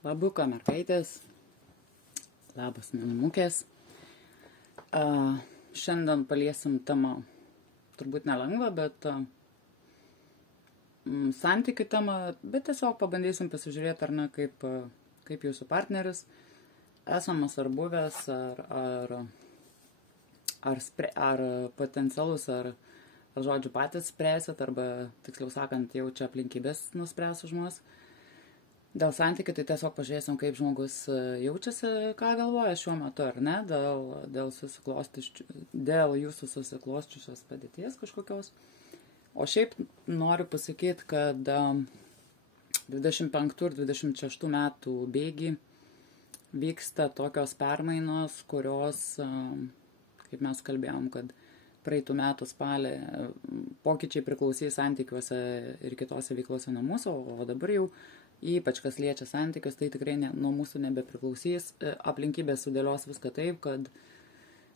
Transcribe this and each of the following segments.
Labuką mergaitės, labas minimukės. Šiandien paliesim temą, turbūt nelengvą, bet santykių temą, bet tiesiog pabandysim pasižiūrėti, ar ne, kaip jūsų partneris, esamas ar buvęs, ar potencialus, ar žodžiu patys spręsit, arba, tiksliau sakant, jau čia aplinkybės nuspręs už mus. Dėl santykių tai tiesiog pažiūrėsim, kaip žmogus jaučiasi, ką galvoja šiuo metu, ar ne, dėl jūsų susiklosčiusios padėties kažkokios. O šiaip noriu pasakyti, kad 25 ir 26 metų bėgy vyksta tokios permainos, kurios, kaip mes kalbėjom, kad praeitų metų spalį pokyčiai priklausys santykiuose ir kitose veiklose nuo mūsų, o dabar jau ypač kas liečia santykius, tai tikrai nuo mūsų nebepriklausys. Aplinkybės sudėlios viską taip, kad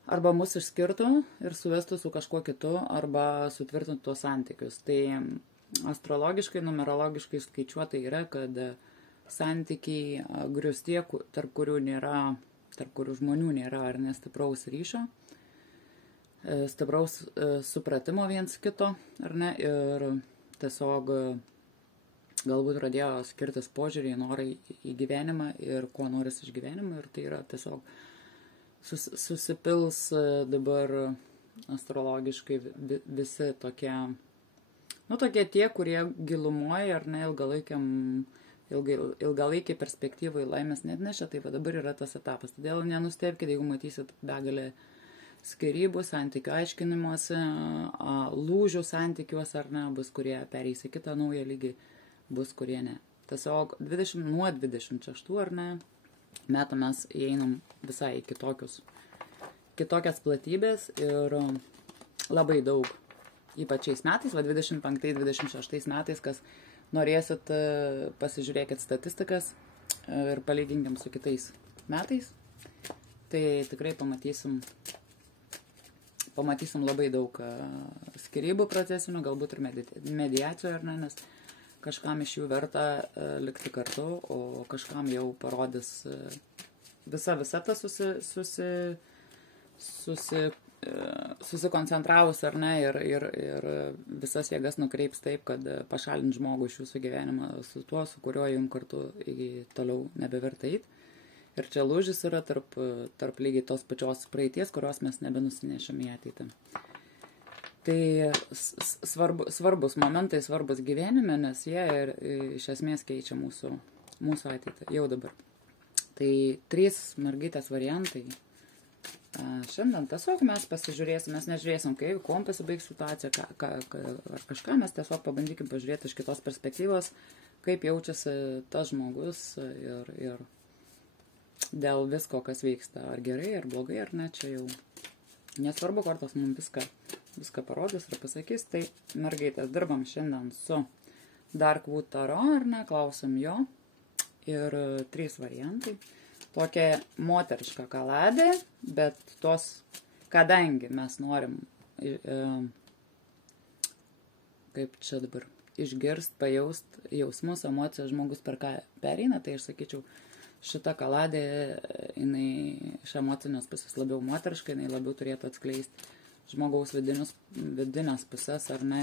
arba mus išskirtų ir suvestų su kažkuo kitu, arba sutvirtintų tuos santykius. Tai astrologiškai, numerologiškai skaičiuotai yra, kad santykiai grius tie, tarp kurių žmonių nėra ar nestipraus ryšio, stipraus supratimo viens kito, ar ne, ir tiesiog galbūt pradėjo skirtis požiūriai, norai į gyvenimą ir ko noris iš gyvenimo, ir tai yra tiesiog susipils dabar astrologiškai visi tokie, tokie tie, kurie gilumoja ar ne ilgalaikiai perspektyvai laimės net nešia, tai va dabar yra tas etapas. Todėl nenustebkite, jeigu matysit begalę skyrybų, santykių aiškinimuose, lūžių santykiuose ar ne, bus kurie pereis į kitą naują lygį, bus kurie ne. Tiesiog nuo 26 ar ne metų mes įeinam visai kitokias platybės ir labai daug, ypač šiais metais, 25-26 metais, kas norėsit, pasižiūrėkit statistikas ir palyginkim su kitais metais, tai tikrai pamatysim labai daug skyrybų procesinių, galbūt ir mediacijų, ar ne, nes kažkam iš jų verta likti kartu, o kažkam jau parodys visa ta susikoncentravus, ar ne, ir visas jėgas nukreips taip, kad pašalint žmogų iš jūsų gyvenimą su tuo, su kuriuo jums kartu toliau nebeverta eiti. Ir čia lūžis yra tarp lygiai tos pačios praeities, kurios mes nebenusinešam į ateitį. Tai svarbus momentai, svarbus gyvenime, nes jie ir iš esmės keičia mūsų ateitį jau dabar. Tai 3 mergaitės variantai. Šiandien tiesiog mes pasižiūrėsim, mes nežiūrėsim, kuom pasibaigs situacija, ar kažką, mes tiesiog pabandykim pažiūrėti iš kitos perspektyvos, kaip jaučiasi tas žmogus ir dėl visko, kas vyksta, ar gerai, ar blogai, ar ne, čia jau nesvarbu, kortos mums viską parodys ir pasakys. Tai mergaitės, dirbam šiandien su Darkwood Tarot, ar ne, klausim jo, ir 3 variantai. Tokia moteriška kaladė, bet kadangi mes norim, kaip čia dabar, išgirst, pajaust jausmus, emocijas žmogus per ką pereina, tai aš sakyčiau, šita kaladė, jinai iš emocinės pusės labiau moteriška, jinai labiau turėtų atskleisti žmogaus vidinės pusės, ar ne,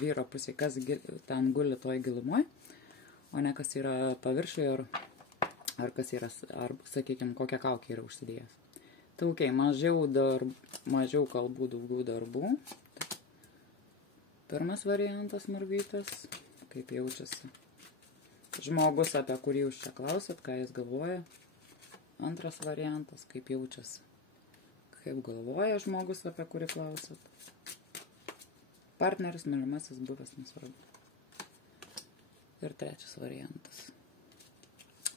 vyro pusė, kas ten guli toj gilumoj, o ne kas yra paviršiuje, ar kas yra, ar, sakykime, kokią kaukę yra užsidėjęs. Tai mažiau kalbų, daugiau darbų. Pirmas variantas, mergaitės, kaip jaučiasi žmogus, apie kurį jūs čia klausat, ką jis galvoja. Antras variantas, kaip jaučiasi, kaip galvoja žmogus, apie kurį klausat. Partneris, mylimasis, buvęs, nesvarbu. Ir trečias variantas,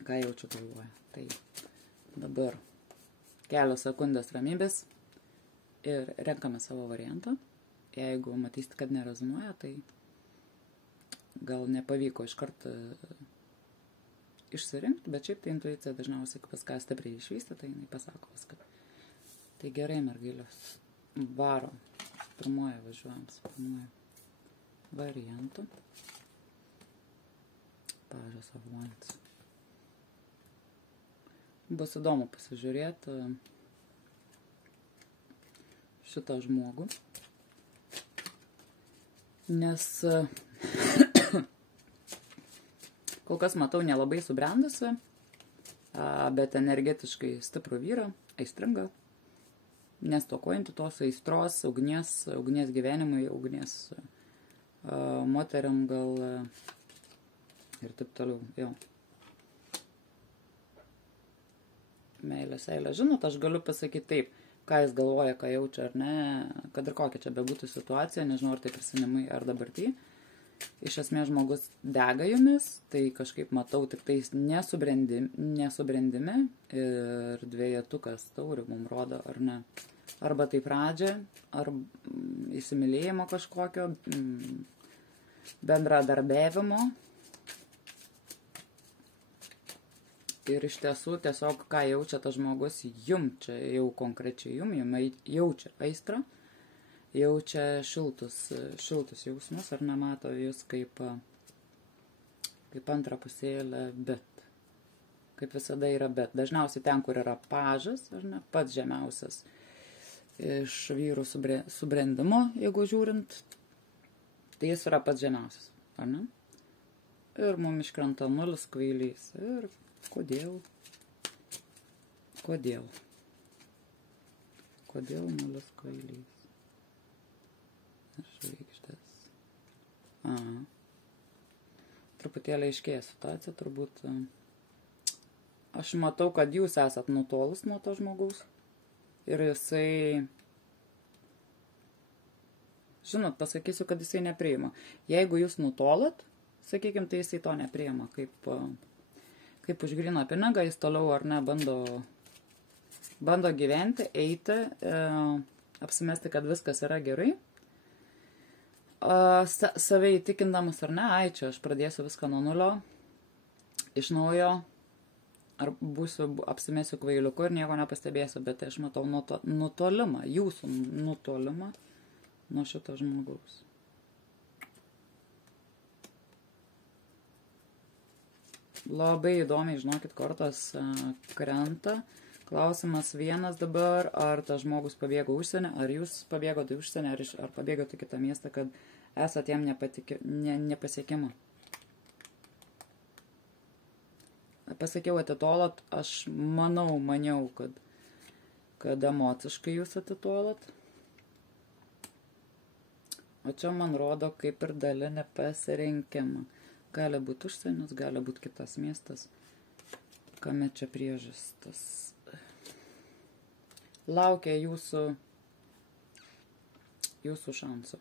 ką jaučiu, galvoja. Tai dabar kelios sekundės ramybės ir renkame savo variantą. Jeigu matysit, kad nerezonuoja, tai gal nepavyko iš karto išsirinkti, bet šiaip tai intuicija dažniausiai pas ką stipriai išvysta, tai jinai pasako viską. Tai gerai, mergailės, varo. Pirmoje važiuojam su pirmoje variantu. Pažas of Wands. Bus įdomu pasižiūrėti šitą žmogų. Nes kol kas matau nelabai subrendusi, bet energetiškai stiprų vyrą, aistringą, nestokojantį tos aistros, ugnies gyvenimui, ugnies moteriam gal ir taip toliau, jo. Meilės eilė. Žinot, aš galiu pasakyti taip, ką jis galvoja, ką jaučia ar ne, kad ir kokia čia bebūtų situacija, nežinau, ar tai prisiminimai ar dabartį. Iš esmės žmogus dega jumis, tai kažkaip matau tik tais nesubrendime ir dvejetukas taurių mums rodo, ar ne. Arba tai pradžia, ar įsimylėjimo kažkokio, bendradarbiavimo. Ir iš tiesų tiesiog, ką jaučia tas žmogus, jum, čia jau konkrečiai jum jaučia aistrą, jaučia šiltus jausmus, ar nemato jūs kaip antrą pusėlę, bet. Kaip visada yra bet. Dažniausiai ten, kur yra pažas, ar ne, pats žemiausias iš vyrų subrendimo, jeigu žiūrint, tai jis yra pats žemiausias, ar ne? Ir mums iškrenta nulis kvailys. Ir kodėl? Kodėl nulis kvailys? Žvaigždės. Truputėlį aiškėja situacija, turbūt. Aš matau, kad jūs esat nutolus nuo to žmogaus. Ir jisai, žinot, pasakysiu, kad jisai nepriima. Jeigu jūs nutolat, sakykim, tai jisai to nepriima, kaip už gryną pinigą, jis toliau ar ne bando gyventi, eiti, apsimesti, kad viskas yra gerai. Save įtikindamas ar ne, čia aš pradėsiu viską nuo nulio, iš naujo, ar apsimesiu kvailiuku ir nieko nepastebėsiu, bet aš matau nutolimą, jūsų nutolimą nuo šito žmogaus. Labai įdomiai, žinokit, kortos krenta. Klausimas vienas dabar, ar tas žmogus pabėgo užsienį, ar jūs pabėgote užsienį, ar pabėgote kitą miestą, kad esat jam nepasiekima. Pasakiau atitolot, aš maniau, kad emociškai jūs atitolot. O čia man rodo kaip ir dalinė pasirinkimą. Gali būti užsienis, gali būti kitas miestas. Kame čia priežastis? Laukia jūsų šansų.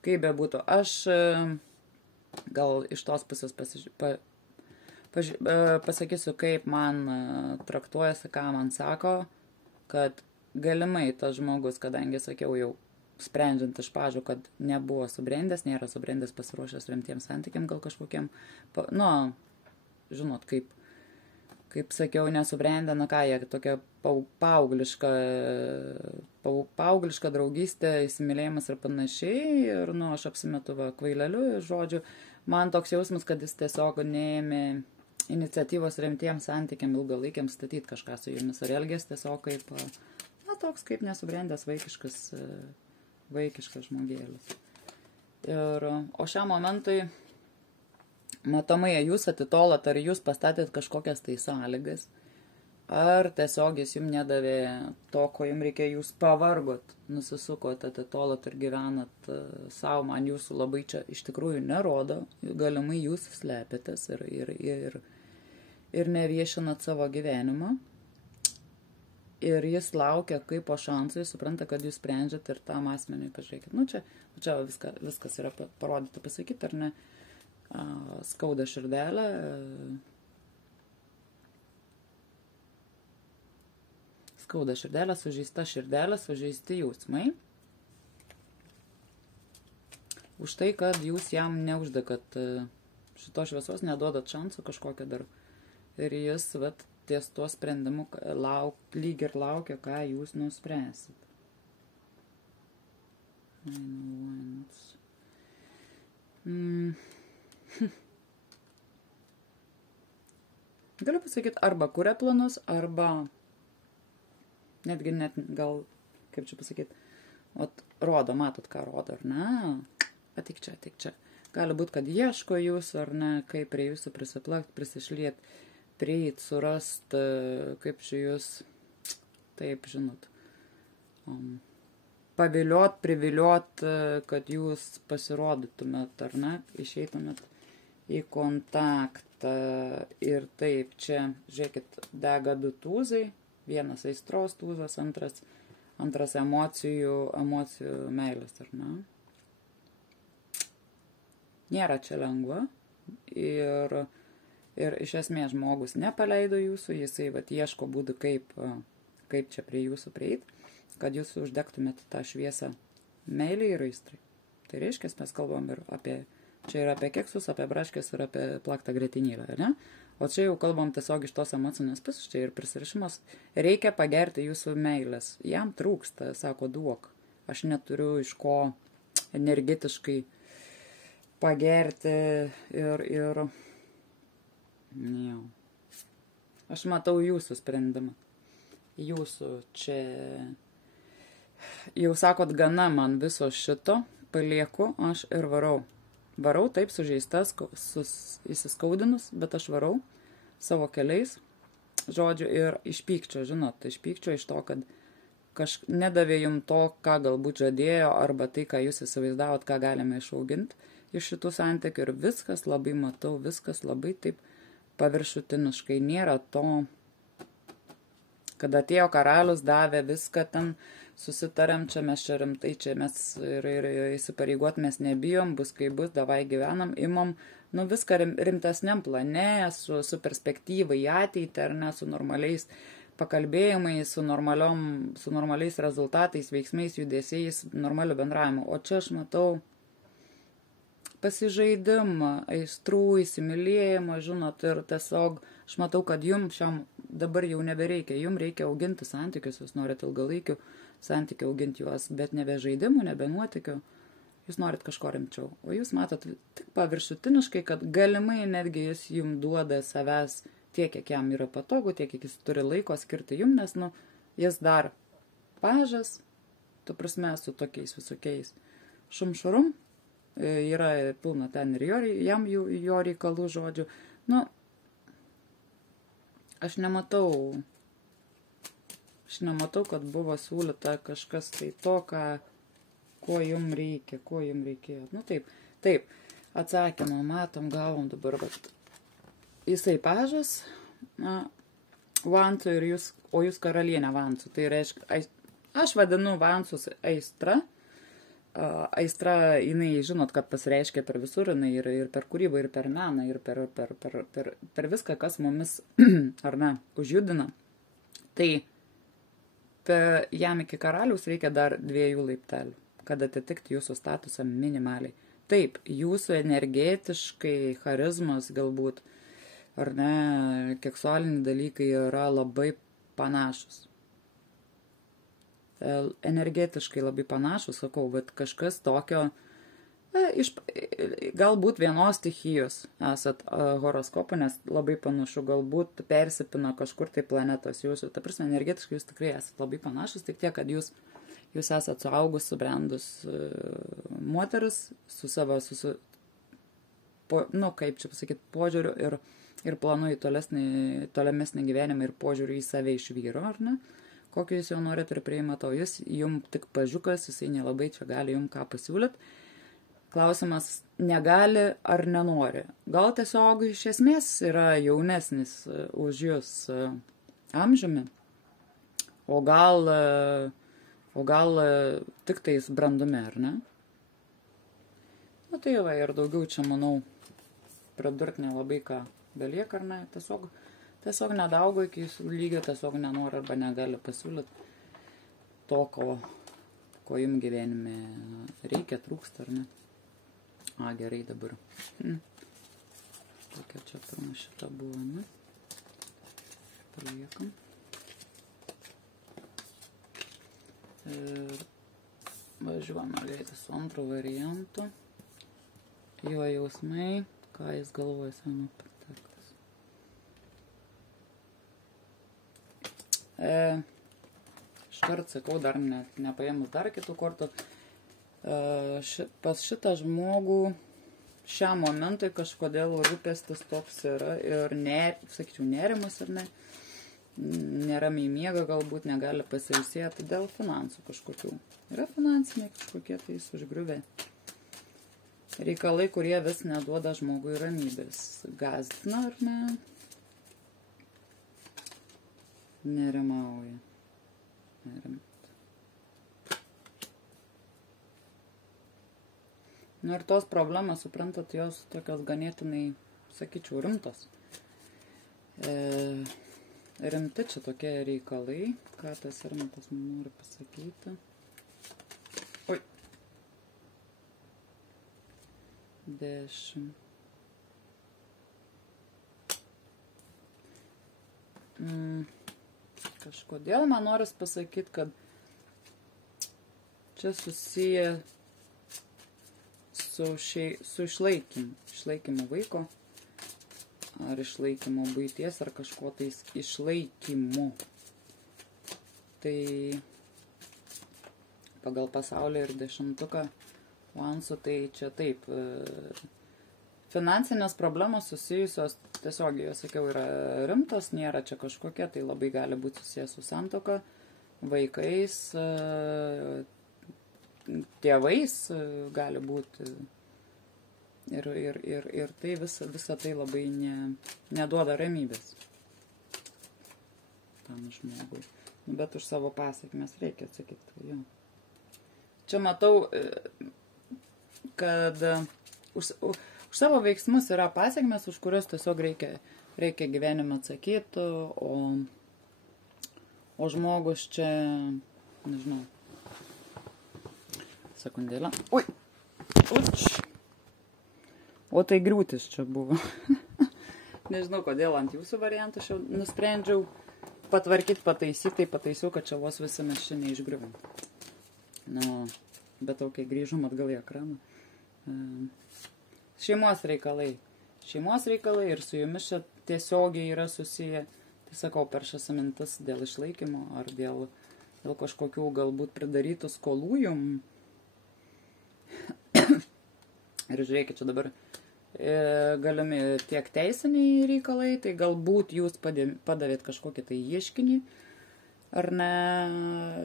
Kaip bebūtų, aš gal iš tos pusės pasakysiu, kaip man traktuojasi, ką man sako, kad galimai tas žmogus, kadangi sakiau jau, sprendžiant iš pažų, kad nebuvo subrendęs, nėra subrendęs pasiruošęs rimtiems santykiam, gal kažkokiem, žinot, kaip sakiau, nesubrendę, ką jie, tokia paaugliška draugystė, įsimylėjimas ir panašiai, ir, aš apsimetu kvaileliu, žodžiu, man toks jausmas, kad jis tiesiog neėmė iniciatyvos rimtiems santykiam, ilgalaikiam statyti kažką su jumis, ar elgės tiesiog kaip, toks kaip nesubrendęs vaikiškas žmogėlis. O šiam momentui, matomai, jūs atitolot, ar jūs pastatėt kažkokias tai sąlygas, ar tiesiog jis jums nedavė to, ko jums reikia, jūs pavargot, nusisukot, atitolot ir gyvenat savo, man jūsų labai čia iš tikrųjų nerodo, galimai jūs slepiatės ir neviešinat savo gyvenimą. Ir jis laukia, kaip po šansų, jis supranta, kad jūs sprendžiat ir tam asmeniui pažiūrėkit. Čia viskas yra parodyta pasakyti, ar ne? Skauda širdelę. Skauda širdelę, sužeista širdelė, sužeisti jausmai. Už tai, kad jūs jam neuždegat šito šviesos, neduodat šansų kažkokią dar. Ir jis, ties tuo sprendimu lyg ir laukia, ką jūs nuspręsit. Galiu pasakyti, arba kuria planus, arba netgi net gal, kaip čia pasakyti, rodo, matot, ką rodo, ar ne? Atik čia. Gali būti, kad ieško jūsų, ar ne, kaip prie jūsų prisiplakt, prisišliet, prieit, surast, kaip čia jūs, taip, žinot, paviliot, priviliot, kad jūs pasirodytumėt, ar ne, išeitumėt į kontaktą. Ir taip, čia, žiūrėkit, dega 2 tūzai, vienas aistros tūzas, antras emocijų meilės, ar ne? Nėra čia lengva ir iš esmės žmogus nepaleido jūsų, jisai ieško būdų, kaip čia prie jūsų prieit, kad jūs uždegtumėte tą šviesą meilį ir aistrai. Tai reiškia, mes kalbam ir čia ir apie keksus, apie braškės ir apie plaktą grietinėlę, ne? O čia jau kalbam tiesiog iš tos emocinės pusės, čia ir prisirišimas. Reikia pagerti jūsų meilės. Jam trūksta, sako, duok. Aš neturiu iš ko energetiškai pagerti ir jau. Aš matau jūsų sprendimą. Jūsų čia, jau sakot, gana man viso šito, palieku aš ir varau. Varau taip sužeistas, įsiskaudinus, bet aš varau savo keliais, žodžiu, ir iš pykčio, žinot, iš to, kad nedavė jums to, ką galbūt žadėjo, arba tai, ką jūs įsivaizdavot, ką galime išauginti iš šitų santykių, ir viskas labai matau, viskas labai taip paviršutiniškai, nėra to, kad atėjo karalius, davė viską ten, susitarėm, čia mes čia rimtai, čia mes ir įsipareigot mes nebijom, bus kaip bus, davai gyvenam, imam, viską rimtesniam plane, su perspektyvai į ateitį, ar ne, su normaliais pakalbėjimais, su normaliais rezultatais, veiksmais, judesiais, normaliu bendravimu. O čia aš matau pasižaidimą, aistrų, įsimylėjimą, žinot, ir tiesiog aš matau, kad jums šiam dabar jau nebereikia, jums reikia auginti santykius, jūs norit ilgalaikių santykių auginti juos, bet nebe žaidimų, nebe nuotykių, jūs norit kažko rimčiau. O jūs matot tik paviršutiniškai, kad galimai netgi jis jums duoda savęs tiek, kiek jam yra patogu, tiek, kiek jis turi laiko skirti jums, nes, jis dar pažas, tu prasme, su tokiais visokiais šumšurum, yra pilna ten ir jam jo reikalų žodžių. Aš nematau, kad buvo siūlyta kažkas tai to, ko jums reikia, ko jums reikėjo. Taip, atsakymą matom, gavom dabar, bet jisai pažas, vansų o jūs karalienė vansų. Tai reiškia, aš vadinu vansus aistra. Aistra, jinai, žinot, kad pasireiškia per visur, jinai ir per kūrybą, ir per meną, ir per viską, kas mumis, ar ne, užjudina. Tai jam iki karaliaus reikia dar 2 laiptelių, kad atitikti jūsų statusą minimaliai. Taip, jūsų energetiškai, charizmas galbūt, ar ne, seksualiniai dalykai yra labai panašus. Energetiškai labai panašus, sakau, bet kažkas tokio, galbūt vienos stichijos esat horoskopo, nes labai panašu, galbūt persipina kažkur tai planetos jūsų, ta prasme, energetiškai jūs tikrai esat labai panašus, tik tiek, kad jūs esat suaugus, subrendus moteris, su savo, kaip čia pasakyti, požiūriu ir planu į tolimesnį gyvenimą ir požiūriu į save iš vyro, ar ne? Kokį jūs jau norit ir priimat, o jis jums tik pažiukas, jisai nelabai čia gali jums ką pasiūlyt. Klausimas, negali ar nenori. Gal tiesiog iš esmės yra jaunesnis už jūs amžiumi, o gal tik tais brandumi, ar ne? Tai va, ir daugiau čia, manau, pridurt nelabai ką belieka, ar ne, tiesiog nedaugo iki jūsų lygio, tiesiog nenori arba negali pasiūlyti to, ko jums gyvenime reikia, trūksta, ar ne? Gerai dabar. Tokia čia pirma šita buvo, ne? Paliekam. Ir važiuojam mergaitė su antru variantu. Jo jausmai, ką jis galvoja savo patektas. Iškart sakau, dar nepaėmus dar kitų kortų. Pas šitą žmogų šiam momentui kažkodėl rūpestis toks yra ir, sakyčiau, nerimas ar ne. Neramiai miega, galbūt negali pasiilsėti dėl finansų kažkokių. Yra finansiniai kažkokie tai užgriuvę reikalai, kurie vis neduoda žmogui ramybės. Gąsdina ar ne? Nerimauja. Nu ir tos problemas, suprantat, jos tokios ganėtinai, sakyčiau, rimtos. Rimti čia tokie reikalai, ką tas Irmantas man nori pasakyti. Oi. 10. Kažkodėl man noris pasakyti, kad čia susiję su išlaikymu vaiko. Ar išlaikymo buities, ar kažko tais išlaikymu. Tai pagal pasaulį ir 10 lansų, tai čia taip. Finansinės problemos susijusios, tiesiog, jau sakiau, yra rimtos, nėra čia kažkokie, tai labai gali būti susijęs su santuoka, vaikais, tėvais gali būti. Ir tai visa tai labai neduoda ramybės tam žmogui. Bet už savo pasiekmes reikia atsakyti. Jo. Čia matau, kad už savo veiksmus yra pasiekmes, už kurios tiesiog reikia gyvenime atsakyti, o žmogus čia, nežinau, sekundėlę. Ui! Uč! O tai griūtis čia buvo. Nežinau, kodėl ant jūsų variantų aš jau nusprendžiau patvarkyti, pataisyti, tai pataisiau, kad čia vos visi mes čia neišgriuvom. Nu, bet kai grįžom atgal į ekraną. Šeimos reikalai. Šeimos reikalai ir su jumis čia tiesiogiai yra susiję, tai sakau, per šias mintis dėl išlaikymo ar dėl kažkokių galbūt pridarytų skolų jum. Ir žiūrėkit, čia dabar galimi tiek teisiniai reikalai, tai galbūt jūs padavėt kažkokį tai ieškinį, ar ne,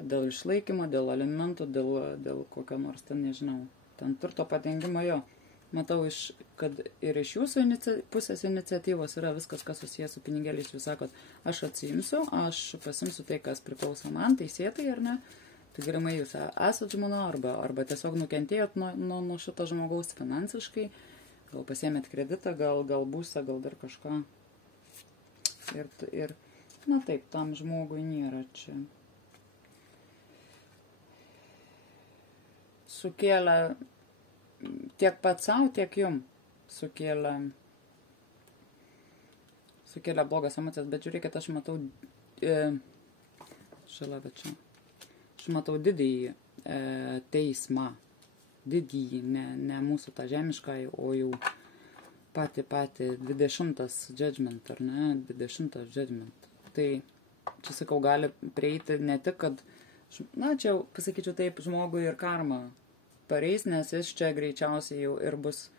dėl išlaikymo, dėl alimentų, dėl kokio nors, ten nežinau, ten turto padengimo jo. Matau, kad ir iš jūsų pusės iniciatyvos yra viskas, kas susijęs su pinigėliais, jūs sakot, aš atsiimsiu, aš pasimsiu tai, kas priklauso man, teisėtai, ar ne? Tai galimai jūs esat žmona, arba tiesiog nukentėjot nuo šito žmogaus finansiškai, gal pasiėmėt kreditą, gal būsą, gal dar kažką. Ir na taip, tam žmogui nėra čia. Sukėlė tiek pat savo, tiek jum. Sukėlė blogas emocijas, bet žiūrėkit, aš matau Aš matau didįjį teismą. Didįjį, ne mūsų tą žemišką, o jau patį 20 judgment, ar ne? 20 judgment. Tai, čia sakau, gali prieiti ne tik, kad, na, čia pasakyčiau taip, žmogui ir karma pareis, nes jis čia greičiausiai jau ir bus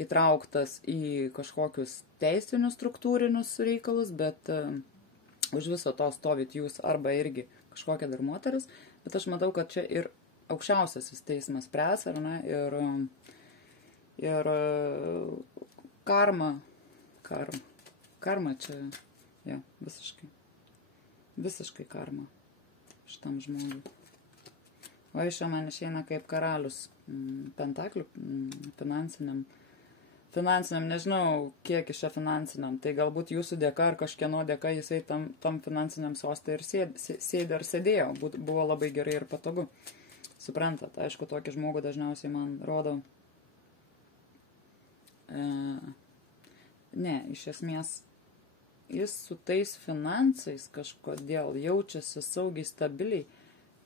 įtrauktas į kažkokius teisinius struktūrinius reikalus, bet už viso to stovit jūs arba irgi kažkokia dar moteris, bet aš matau, kad čia ir aukščiausiasis teismas spręs, ar ne, ir karma čia, ja, visiškai karma šitam žmogui. O iš jo man išeina kaip karalius pentaklių finansiniam, nežinau, kiek iš čia finansiniam, tai galbūt jūsų dėka ar kažkieno dėka jisai tam finansiniam sostui ir sėdė ar sėdėjo, buvo labai gerai ir patogu. Suprantat, aišku, tokį žmogų dažniausiai man rodo. Ne, iš esmės, jis su tais finansais kažkodėl jaučiasi saugiai, stabiliai,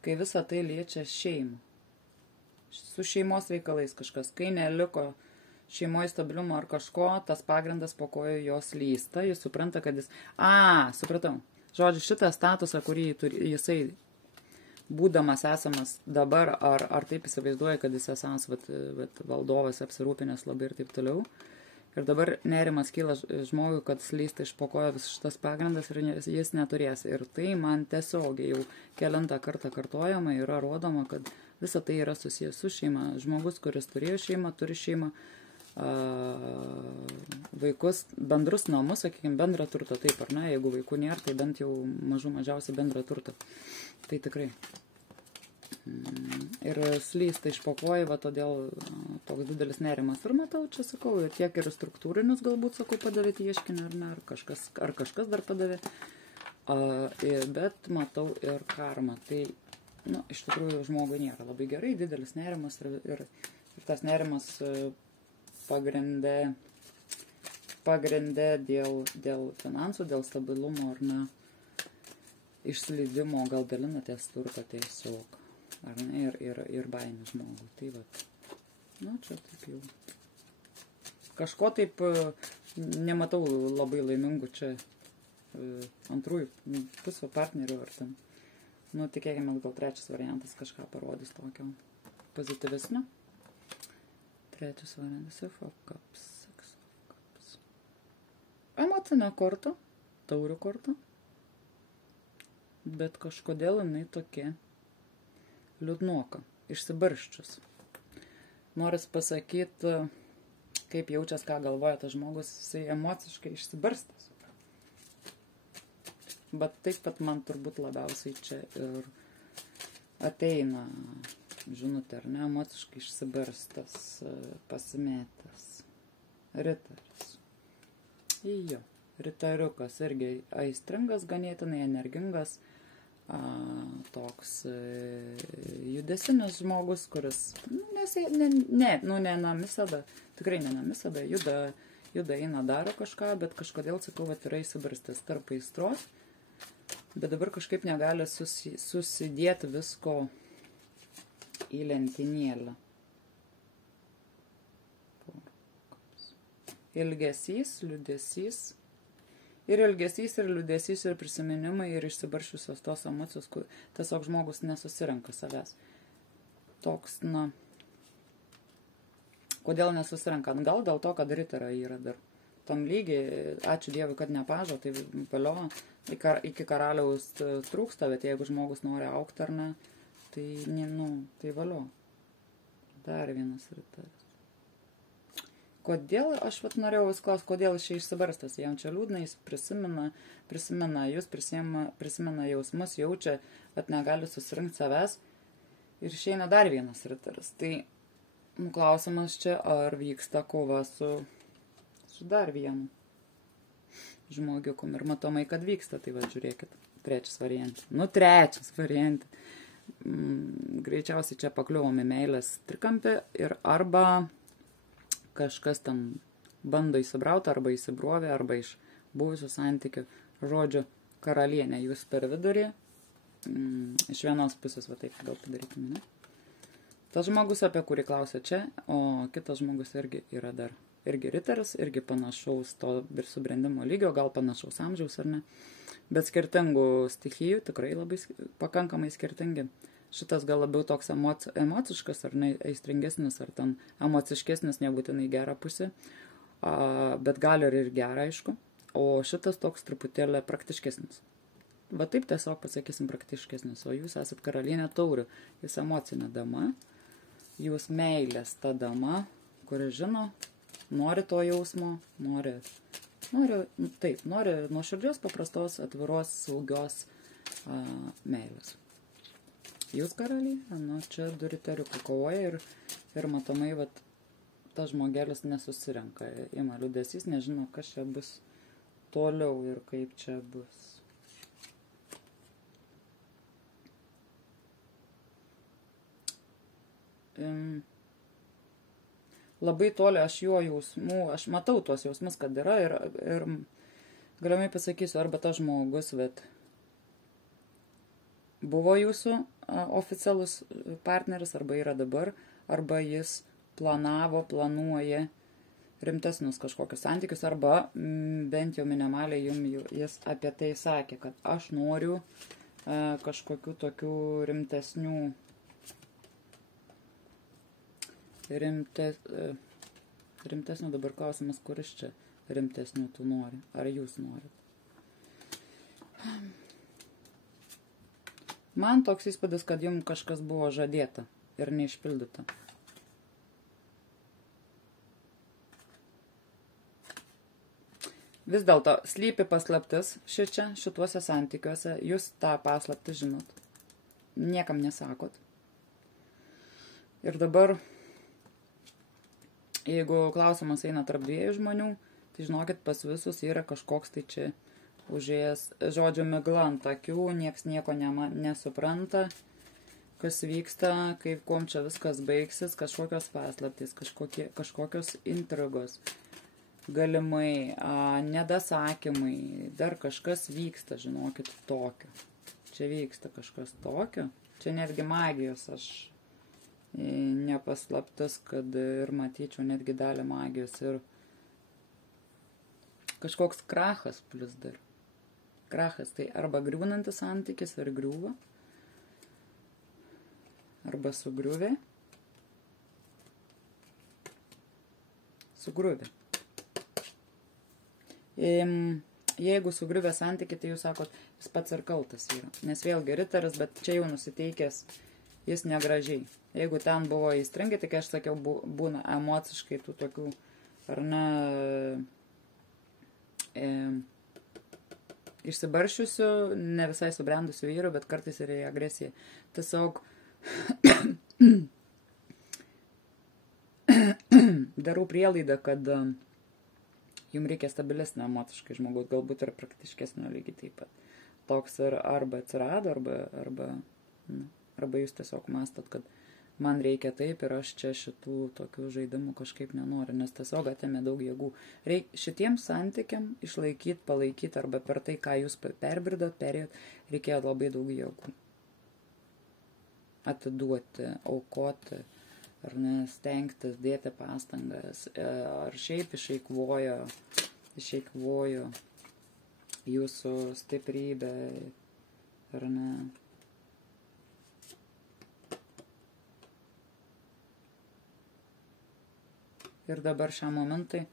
kai visa tai liečia šeimą. Su šeimos reikalais kažkas, kai neliko šeimoje stabiliumo ar kažko, tas pagrindas po kojų jos lysta, jis supranta, kad jis... supratau. Žodžiu, šitą statusą, kurį jisai būdamas esamas dabar, ar taip įsivaizduoja, kad jis esas valdovas apsirūpinęs labai ir taip toliau. Ir dabar nerimas kyla žmogui, kad slysta iš po kojo visas šitas pagrindas ir jis neturės. Ir tai man tiesiogiai jau kelintą kartą kartojama yra rodoma, kad visa tai yra susijęs su šeima. Žmogus, kuris turėjo šeimą, turi šeimą, vaikus, bendrus namus, sakykime, bendrą turtą, taip ar ne, jeigu vaikų nėra, tai bent jau mažiausiai bendrą turtą. Tai tikrai. Ir slysta iš po kojų, va todėl toks didelis nerimas. Ir matau, čia sakau, tiek ir struktūrinius galbūt, sakau, padavėti ieškinį ar ne, ar kažkas dar padavė, bet matau ir karmą. Tai, iš tikrųjų, žmogui nėra labai gerai, didelis nerimas ir tas nerimas pagrindė dėl finansų, dėl stabilumo ar ne, išslydimo, gal dalinatės turtą tiesiog. Ar ne, ir baimė žmogui. Tai vat, čia taip jau. Kažko taip nematau labai laimingų čia antrųjų pusę partnerių ar ten. Tikėkime, gal trečias variantas kažką parodys tokio pozityvesnio. Trečias variantas, Six of Cups. Emocinė korta, taurių korta. Bet kažkodėl jinai tokia liūdnoka, išsibarščius. Noris pasakyti, kaip jaučias, ką galvoja tas žmogus, jisai emociškai išsibarstas. Bet taip pat man turbūt labiausiai čia ir ateina žinutė, ar ne, emociškai išsibarstas, pasimetęs. Ritaris. Jo, ritariukas irgi aistringas, ganėtinai energingas, toks judesinis žmogus, kuris nenamisada, tikrai nenamisada, juda eina, daro kažką, bet kažkodėl, sakau, yra įsibarstas tarp aistros, bet dabar kažkaip negali susidėti visko į lentynėlę. Ilgesys, liūdesys. Ir ilgesys, ir liūdesys, ir prisiminimai, ir išsibaršiusios tos emocijos, kur tiesiog žmogus nesusirenka savęs. Toks, kodėl nesusirenka? Gal dėl to, kad riterio yra dar tam lygiai, ačiū Dievui, kad nepažo, tai valio, iki karaliaus trūksta, bet jeigu žmogus nori aukti ar ne, tai, tai valio. Dar vienas riteris. Kodėl, aš norėjau klausti, kodėl jis čia išsibarstas, jam čia liūdna, jis prisimena jūs, prisimena jausmus, jaučia, kad negali susirinkti savęs ir išeina dar vienas riteris. Tai klausimas čia, ar vyksta kova su dar vienu žmogiukum ir matomai, kad vyksta, tai va žiūrėkit, trečias variantas. Greičiausiai čia pakliuvome meilės trikampį ir arba kažkas tam bando įsibrauti, arba įsibrovė, arba iš buvusių santykių. Žodžiu, karalienė, jūs per vidurį, iš vienos pusės, va taip gal padarykime, ne? Tas žmogus, apie kurį klausia čia, o kitas žmogus irgi yra dar, irgi riteris, irgi panašaus to subrendimo lygio, gal panašaus amžiaus ar ne, bet skirtingų stichijų, tikrai labai pakankamai skirtingi. Šitas gal labiau toks emociškas, ar ne, aistringesnis, ar ten emociškesnis, nebūtinai gerą pusę, bet gali ir gerą, aišku, o šitas toks truputėlį praktiškesnis. Va taip tiesiog pasakysim praktiškesnis, o jūs esat karalienė taurių, jūs emocinė dama, jūs meilės ta dama, kuri žino, nori to jausmo, nori nuoširdžios, paprastos, atviros, saugios meilės. Jūs karalienė, čia du riteriukai kovoja ir matomai, vat, tas žmogelis nesusirenka, ima liūdesys, nežino, kas čia bus toliau ir kaip čia bus. Labai toli aš jo jausmų, aš matau tuos jausmus, kad yra ir galimai pasakysiu, arba tas žmogus, bet buvo jūsų oficialus partneris, arba yra dabar, arba jis planuoja rimtesnius kažkokius santykius, arba bent jau minimaliai jis apie tai sakė, kad aš noriu kažkokių tokių rimtesnių, rimtesnių dabar klausimas, kuris čia rimtesnių tu nori, ar jūs norit. Man toks įspūdis, kad jums kažkas buvo žadėta ir neišpildyta. Vis dėlto slypi paslaptis šituose santykiuose, jūs tą paslaptį žinot, niekam nesakot. Ir dabar, jeigu klausimas eina tarp dviejų žmonių, tai žinokit, pas visus yra kažkoks tai čia užėjęs, žodžiu, migla ant akių, nieks nieko nesupranta, kas vyksta, kaip kuom čia viskas baigsis, kažkokios paslaptys, kažkokios intrigos. Galimai, nedasakymai, dar kažkas vyksta, žinokit, tokio. Čia vyksta kažkas tokio. Čia netgi magijos, aš nepaslaptas, kad ir matyčiau netgi dalį magijos. Ir kažkoks krachas plus dar. Krachas tai arba griūnantis santykis ir griūva, arba sugriuvė. Sugriuvė. Jeigu sugriuvė santykį, tai jūs sakot, jis pats ir kaltas yra. Nes vėlgi riteris, bet čia jau nusiteikęs jis negražiai. Jeigu ten buvo įstringai, tai kai aš sakiau, būna emociškai tų tokių, ar ne, išsibaršiusių, ne visai subrendusių vyrų, bet kartais ir į agresiją. Tiesiog darau prielaidą, kad jums reikia stabilesnio emociškai žmogaus, galbūt ir praktiškesnio lygiai taip pat. Toks ir arba atsirado, arba jūs tiesiog mastot, kad man reikia taip ir aš čia šitų tokių žaidimų kažkaip nenoriu, nes tiesiog atėmė daug jėgų. Šitiems santykiam išlaikyti, palaikyti arba per tai, ką jūs perbridot, perėjot, reikėjo labai daug jėgų. Atiduoti, aukoti, ar ne, stengtis, dėti pastangas, ar šiaip išeikvojo jūsų stiprybę, ar ne. Ir dabar šiam momentui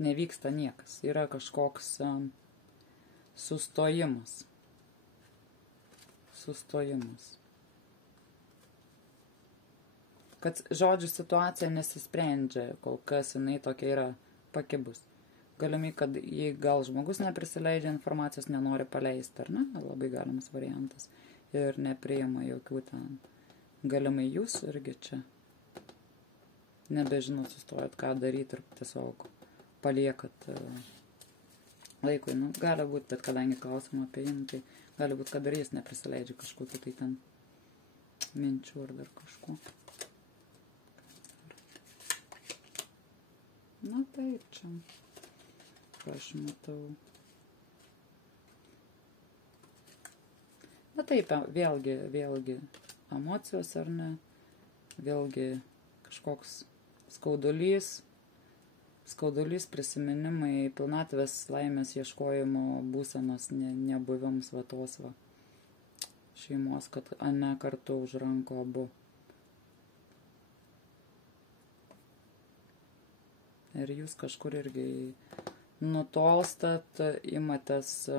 nevyksta niekas, yra kažkoks sustojimas. Kad žodžių situacija nesisprendžia, kol kas jinai tokia yra pakibus. Galimai, kad jei gal žmogus neprisileidžia informacijos, nenori paleisti, ar ne? Labai galimas variantas. Ir nepriima jokių ten. Galimai jūs irgi čia nebežinot, sustojat, ką daryti ir tiesiog paliekat laikui. Nu, gali būti, bet kadangi klausimą apie jį, tai gali būti, kad ir jis neprisileidžia kažkokiu tai ten minčių ar dar kažko. Na taip, čia aš matau. Na taip, vėlgi emocijos ar ne, vėlgi kažkoks skaudulys, prisiminimai, pilnatvės laimės ieškojimo būsenos nebuvims vatos šeimos, kad ne kartu už ranko abu. Ir jūs kažkur irgi nutolstat, imatės,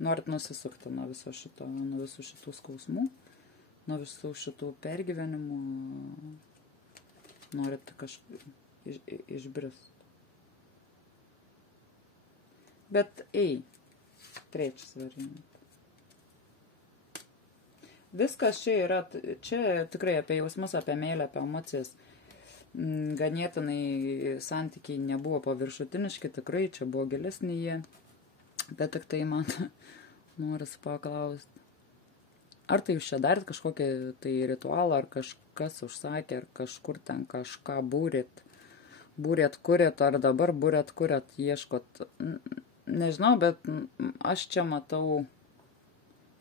norit nusisukti nuo visų šitų skausmų, nuo visų šitų pergyvenimų, norit kažkaip išbrist. Bet trečias variantas. Viskas čia yra, čia tikrai apie jausmus, apie meilę, apie emocijas. Ganėtinai santykiai nebuvo paviršutiniški, tikrai čia buvo gilesni jie. Bet tik tai man noris paklausti. Ar tai jūs čia darėt kažkokį tai ritualą, ar kažkas užsakė, ar kažkur ten kažką būrėt, kurėt, ar dabar būrėt, kurėt, ieškot. Nežinau, bet aš čia matau,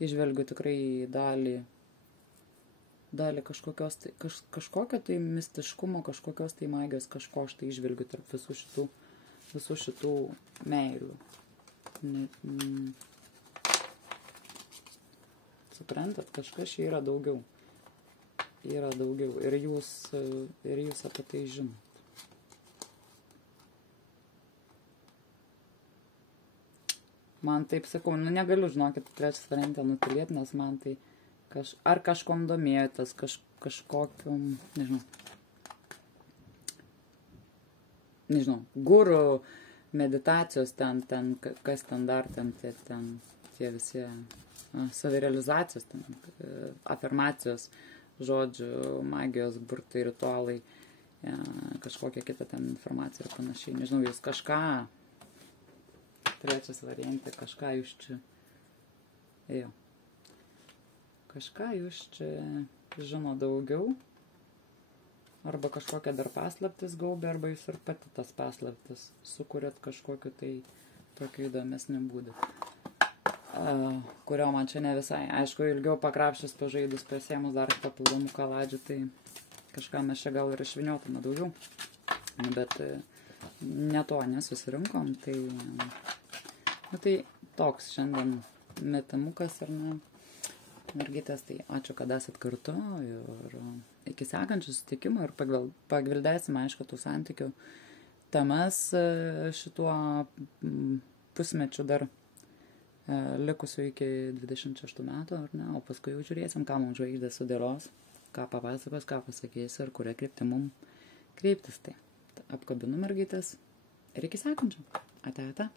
išvelgiu tikrai dalį dalį kažkokio tai mistiškumo, kažkokios tai magijos, kažko aš tai išvelgiu tarp visų šitų meilių. Suprantat, kažkas čia yra daugiau. Yra daugiau. Ir jūs apie tai žinot. Man taip sakau, negaliu, žinokit, trečias variantą nutilėti, nes man tai ar kažkom domėjotės, kažkokiu, nežinau, guru, meditacijos ten, kas ten dar, ten tie visi savirealizacijos, afirmacijos, žodžių, magijos, burtai, ritualai, kažkokia kita ten informacija ir panašiai. Nežinau, jūs kažką, trečias variantė, kažką jūs čia, kažką jūs čia žino daugiau, arba kažkokią dar paslaptis gaubė, arba jūs ir pati tas paslaptis sukūrėt kažkokiu tai tokiu įdomesniu būdu, kurio man čia ne visai. Aišku, ilgiau pakrapščius, pažaidus, pasiėmus dar papildomų kaladžių, tai kažką mes čia gal ir išviniotume daugiau. Bet ne to nesusirinkom, tai toks šiandien metimukas ir mergytės, tai ačiū, kad esat kartu ir iki sekančių susitikimų ir pagvildėsime, aišku, tų santykių temas šituo pusmečiu dar likusiu iki 26 metų, ar ne, o paskui jau žiūrėsim, ką mums žvaigždės sudėlios, ką papasakos, ką pasakys ir kuria kryptimi mums kreiptis. Tai apkabinu mergytės ir iki sekančių. Ate.